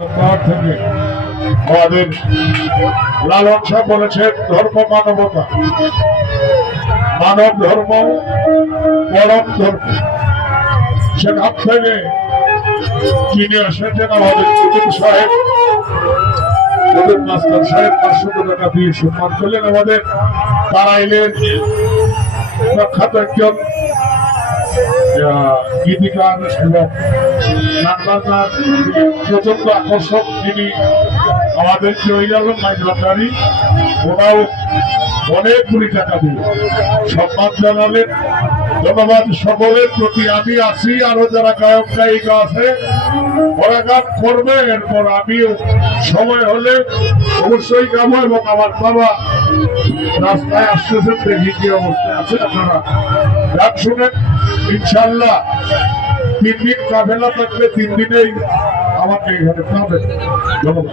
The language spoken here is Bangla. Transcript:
থেকে আমাদের লালন শাহ বলেছেন ধর্ম মানবতা, মানব ধর্ম পরম ধর্ম। সেখান থেকে তিনি এসেছেন আমাদের কুতুব সাহেব, কুতুব মাস্টার সাহেব 500 টাকা দিয়ে সম্মান করলেন। আমাদের তারাইলের প্রখ্যাত একজন গীতিকার এবং নাট্যকার, প্রচন্ড আকর্ষক যিনি আমাদের জয়লালন মাইজবান্ডারি, ওরাও অনেকগুলি টাকা দিয়ে সম্মান জানালেন। ধন্যবাদ সকলের প্রতি। আমি আছি, আরো যারা গায়ক গায়িকা আছে ওরা গান করবে, এরপর আমিও সময় হলে অবশ্যই গাবো। এবং আমার বাবা রাস্তায় আসতেছেন, দেখি কি অবস্থায় আছে, আপনারা গান শুনেন। ইনশাল্লাহ 3 দিন কাফেলা থাকবে, 3 দিনেই আমাকে এখানে পাবেন। ধন্যবাদ।